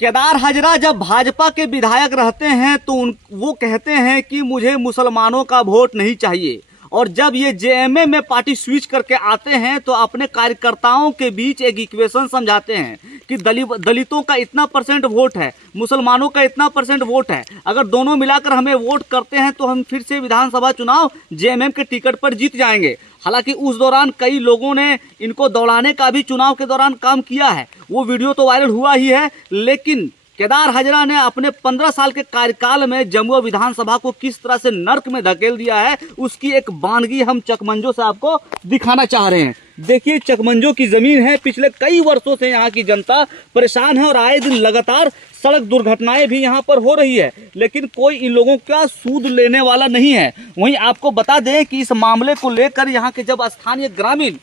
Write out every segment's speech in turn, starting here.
केदार हाजरा जब भाजपा के विधायक रहते हैं तो वो कहते हैं कि मुझे मुसलमानों का वोट नहीं चाहिए, और जब ये जेएमएम में पार्टी स्विच करके आते हैं तो अपने कार्यकर्ताओं के बीच एक इक्वेशन समझाते हैं कि दलितों का इतना % वोट है, मुसलमानों का इतना % वोट है, अगर दोनों मिलाकर हमें वोट करते हैं तो हम फिर से विधानसभा चुनाव जेएमएम के टिकट पर जीत जाएंगे। हालांकि उस दौरान कई लोगों ने इनको दौड़ाने का भी चुनाव के दौरान काम किया है, वो वीडियो तो वायरल हुआ ही है। लेकिन केदार हाजरा ने अपने 15 साल के कार्यकाल में जमुआ विधानसभा को किस तरह से नर्क में धकेल दिया है, उसकी एक बानगी हम चकमंजो से आपको दिखाना चाह रहे हैं। देखिए, चकमंजो की जमीन है, पिछले कई वर्षों से यहाँ की जनता परेशान है और आए दिन लगातार सड़क दुर्घटनाएं भी यहाँ पर हो रही है, लेकिन कोई इन लोगों का सूद लेने वाला नहीं है। वहीं आपको बता दें कि इस मामले को लेकर यहाँ के जब स्थानीय ग्रामीण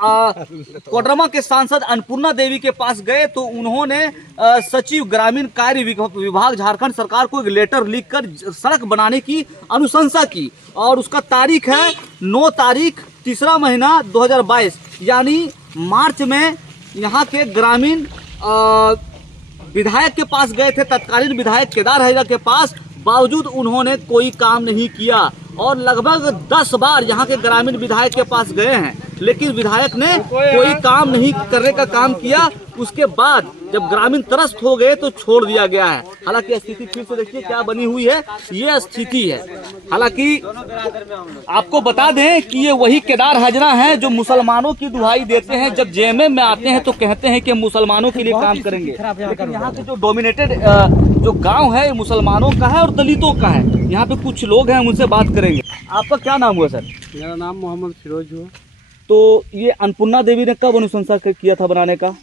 कोडरमा के सांसद अन्नपूर्णा देवी के पास गए तो उन्होंने सचिव ग्रामीण कार्य विभाग झारखंड सरकार को एक लेटर लिखकर सड़क बनाने की अनुशंसा की, और उसका तारीख है 9 तारीख 3रा महीना 2022, यानी मार्च में यहाँ के ग्रामीण विधायक के पास गए थे, तत्कालीन विधायक केदार हाजरा के पास। बावजूद उन्होंने कोई काम नहीं किया और लगभग 10 बार यहाँ के ग्रामीण विधायक के पास गए हैं, लेकिन विधायक ने कोई काम नहीं करने का काम किया। उसके बाद जब ग्रामीण त्रस्त हो गए तो छोड़ दिया गया है। हालांकि स्थिति फिर से देखिए क्या बनी हुई है, ये स्थिति है। हालांकि आपको बता दें कि ये वही केदार हाजरा हैं जो मुसलमानों की दुहाई देते हैं, जब जेएमएम में आते हैं तो कहते हैं कि मुसलमानों के लिए काम करेंगे, लेकिन यहाँ के जो डोमिनेटेड जो गांव है मुसलमानों का है और दलितों का है। यहाँ पे कुछ लोग हैं, उनसे बात करेंगे। आपका क्या नाम हुआ सर? मेरा नाम मोहम्मद फिरोज हुआ। तो ये अन्नपूर्णा देवी ने कब अनुशंसा किया था बनाने का?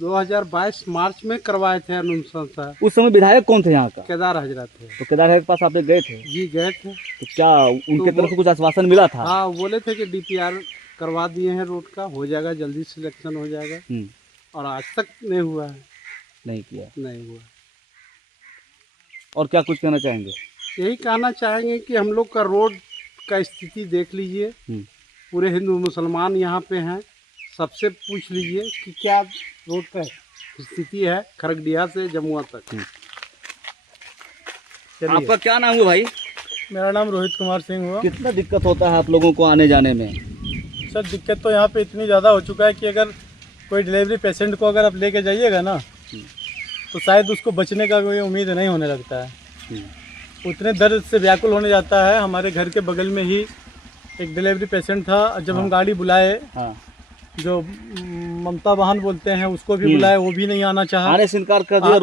2022 मार्च में करवाए थे अनुशंसा। उस समय विधायक कौन थे यहाँ का? केदार हाजरा थे। तो केदार हाजरा के पास आप गए थे? जी गए थे। तो क्या उनके तरफ से कुछ आश्वासन मिला था? हाँ, बोले थे कि डीपीआर करवा दिए हैं, रोड का हो जाएगा, जल्दी सिलेक्शन हो जाएगा, और आज तक नहीं हुआ है। नहीं किया? नहीं हुआ। और क्या कुछ कहना चाहेंगे? यही कहना चाहेंगे कि हम लोग का रोड का स्थिति देख लीजिए, पूरे हिंदू मुसलमान यहाँ पे हैं, सबसे पूछ लीजिए कि क्या रोड का स्थिति है खरगडिया से जमुआ तक। आपका क्या नाम है भाई? मेरा नाम रोहित कुमार सिंह हुआ। कितना दिक्कत होता है आप लोगों को आने जाने में? सर दिक्कत तो यहाँ पे इतनी ज़्यादा हो चुका है कि अगर कोई डिलीवरी पेशेंट को अगर आप लेके जाइएगा ना तो शायद उसको बचने का कोई उम्मीद नहीं होने लगता है। उतने दर्द से व्याकुल होने जाता है। हमारे घर के बगल में ही एक डिलीवरी पेशेंट था, जब हम गाड़ी बुलाए, जो ममता वाहन बोलते हैं उसको भी बुलाए, वो भी नहीं आना चाहा, आने से इनकार कर दिया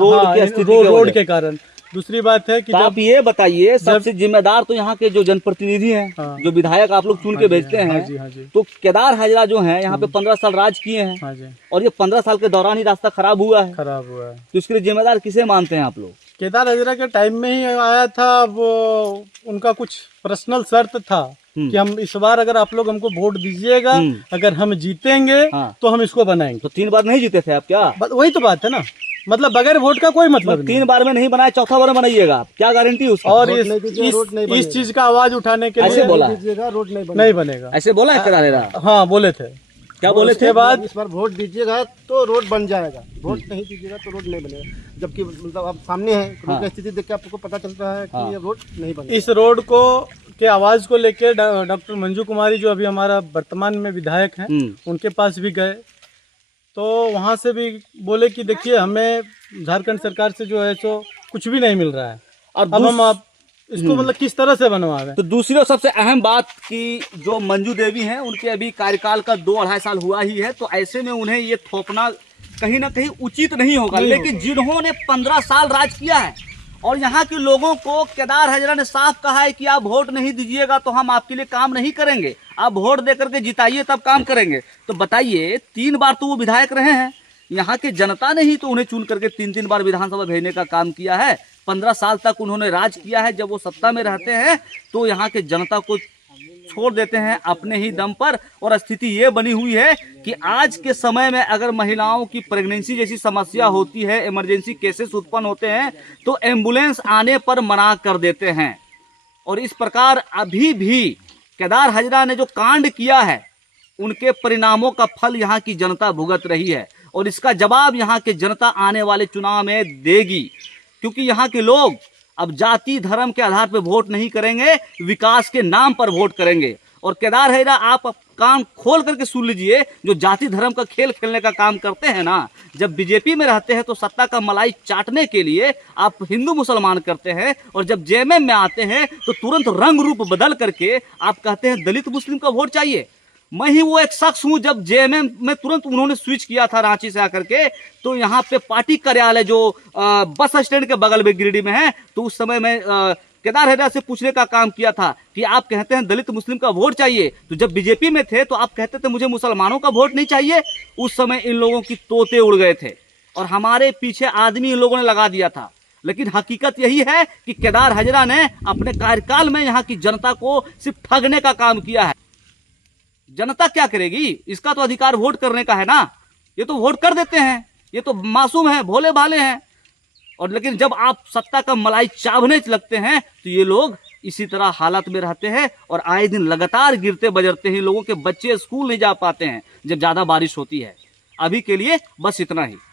रोड के कारण। दूसरी बात है कि तो आप ये बताइए, सबसे जिम्मेदार तो यहाँ के जो जनप्रतिनिधि हैं, जो विधायक आप लोग चुन के भेजते हैं, तो केदार हाजरा जो हैं यहाँ पे 15 साल राज किए हैं, और ये 15 साल के दौरान ही रास्ता खराब हुआ है। तो इसके लिए जिम्मेदार किसे मानते हैं आप लोग? केदार हाजरा के टाइम में ही आया था, वो उनका कुछ पर्सनल शर्त था कि हम इस बार अगर आप लोग हमको वोट दीजिएगा, अगर हम जीतेंगे तो हम इसको बनाएंगे। तो 3 बार नहीं जीते थे आप क्या? वही तो बात है ना, मतलब बगैर वोट का कोई मतलब 3 बार में नहीं बनाया, चौथा बार बनाइएगा आप, क्या गारंटी उसकी? और इस चीज का आवाज उठाने के लिए बोला रोड नहीं बनेगा, ऐसे बोला है केदार हाजरा? हाँ बोले थे। क्या बोले थे? बाद इस बार वोट दीजिएगा तो रोड बन जाएगा, वोट नहीं दीजिएगा तो रोड नहीं बनेगा। जबकि मतलब आप सामने हैं, रोड की स्थिति देख के आपको पता चलता है कि ये रोड नहीं बनेगा। इस रोड को के आवाज को लेकर डॉक्टर मंजू कुमारी जो अभी हमारा वर्तमान में विधायक हैं, उनके पास भी गए, तो वहाँ से भी बोले कि देखिए हमें झारखंड सरकार से जो है सो कुछ भी नहीं मिल रहा है, और अब हम आप इसको मतलब किस तरह से बनवा रहे हैं। तो दूसरी और सबसे अहम बात कि जो मंजू देवी हैं, उनके अभी कार्यकाल का 2-2.5 साल हुआ ही है, तो ऐसे में उन्हें ये थोपना कहीं ना कहीं उचित नहीं होगा। लेकिन जिन्होंने 15 साल राज किया है और यहाँ के लोगों को केदार हाजरा ने साफ कहा है कि आप वोट नहीं दीजिएगा तो हम आपके लिए काम नहीं करेंगे, आप वोट दे करके जिताइए तब काम करेंगे। तो बताइए, 3 बार तो वो विधायक रहे हैं, यहाँ के जनता ने ही तो उन्हें चुन करके 3-3 बार विधानसभा भेजने का काम किया है। 15 साल तक उन्होंने राज किया है। जब वो सत्ता में रहते हैं तो यहाँ के जनता को छोड़ देते हैं अपने ही दम पर, और स्थिति ये बनी हुई है कि आज के समय में अगर महिलाओं की प्रेगनेंसी जैसी समस्या होती है, इमरजेंसी केसेस उत्पन्न होते हैं, तो एम्बुलेंस आने पर मना कर देते हैं। और इस प्रकार अभी भी केदार हाजरा ने जो कांड किया है, उनके परिणामों का फल यहाँ की जनता भुगत रही है। और इसका जवाब यहाँ के जनता आने वाले चुनाव में देगी, क्योंकि यहाँ के लोग अब जाति धर्म के आधार पर वोट नहीं करेंगे, विकास के नाम पर वोट करेंगे। और केदार हैदरा, आप कान खोल करके सुन लीजिए, जो जाति धर्म का खेल खेलने का काम करते हैं ना, जब बीजेपी में रहते हैं तो सत्ता का मलाई चाटने के लिए आप हिंदू मुसलमान करते हैं, और जब जेएमएम में आते हैं तो तुरंत रंग रूप बदल करके आप कहते हैं दलित मुस्लिम का वोट चाहिए। मैं ही वो एक शख्स हूं, जब जेएमएम में तुरंत उन्होंने स्विच किया था रांची से आकर के, तो यहाँ पे पार्टी कार्यालय जो बस स्टैंड के बगल में गिरिडीह में है, तो उस समय मैं केदार हैदरा से पूछने का काम किया था कि आप कहते हैं दलित मुस्लिम का वोट चाहिए, तो जब बीजेपी में थे तो आप कहते थे मुझे मुसलमानों का वोट नहीं चाहिए। उस समय इन लोगों की तोते उड़ गए थे और हमारे पीछे आदमी इन लोगों ने लगा दिया था। लेकिन हकीकत यही है कि केदार हैदरा ने अपने कार्यकाल में यहाँ की जनता को सिर्फ ठगने का काम किया है। जनता क्या करेगी? इसका तो अधिकार वोट करने का है ना, ये तो वोट कर देते हैं, ये तो मासूम है, भोले भाले हैं। और लेकिन जब आप सत्ता का मलाई चावने लगते हैं तो ये लोग इसी तरह हालत में रहते हैं और आए दिन लगातार गिरते बजरते हैं। लोगों के बच्चे स्कूल नहीं जा पाते हैं जब ज़्यादा बारिश होती है। अभी के लिए बस इतना ही।